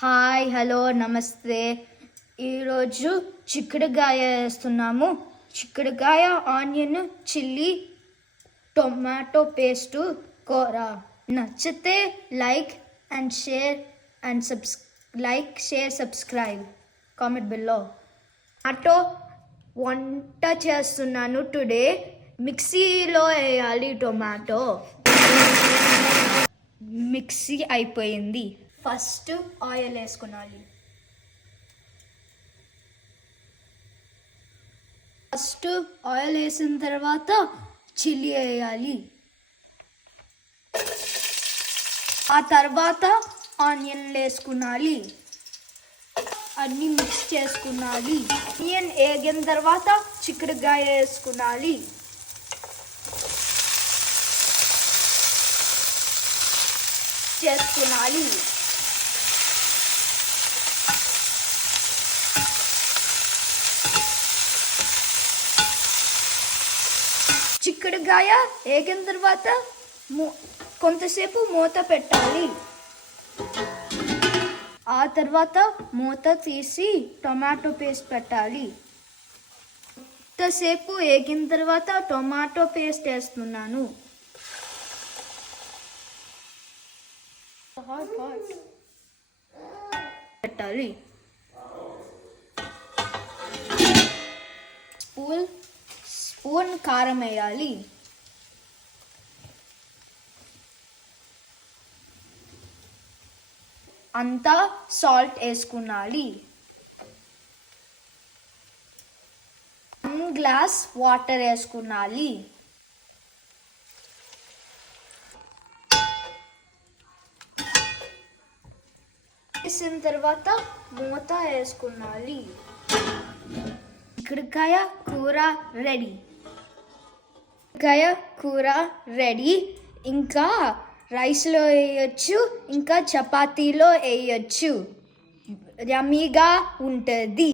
Hi, hello, నమస్తే. ఈరోజు చిక్కుడుకాయ వేస్తున్నాము. చిక్కుడుకాయ, ఆనియన్, చిల్లీ, టొమాటో పేస్టు కూర. నచ్చితే like and share and subscribe. Comment below. Tomato వంట చేస్తున్నాను టుడే. మిక్సీలో వేయాలి టొమాటో. మిక్సీ అయిపోయింది. ఫస్ట్ ఆయిల్ వేసుకున్నాలి. ఫస్ట్ ఆయిల్ వేసిన తర్వాత చిల్లీ వేయాలి. ఆ తర్వాత ఆనియన్ వేసుకున్నాలి. అన్నీ మిక్స్ చేసుకున్నాలి. ఆనియన్ వేగిన తర్వాత చిక్కుడుకాయ వేసుకున్నాలి. చేసుకున్నాలి. చిక్కుడుకాయ వేగిన తర్వాత కొంతసేపు మూత పెట్టాలి. ఆ తర్వాత మూత తీసి టొమాటో పేస్ట్ పెట్టాలి. కొంతసేపు వేగిన తర్వాత టొమాటో పేస్ట్ వేస్తున్నాను. పెట్టాలి. స్పూన్ కారం వేయాలి. అంతా సాల్ట్ వేసుకున్నాలి. 1 గ్లాస్ వాటర్ వేసుకున్నాలి. వేసిన తర్వాత మూత వేసుకున్నాలి. చిక్కుడుకాయ కూర రెడీ. కూర రెడీ. ఇంకా రైస్లో వేయచ్చు, ఇంకా చపాతీలో వేయచ్చు. యమ్మీగా ఉంటుంది.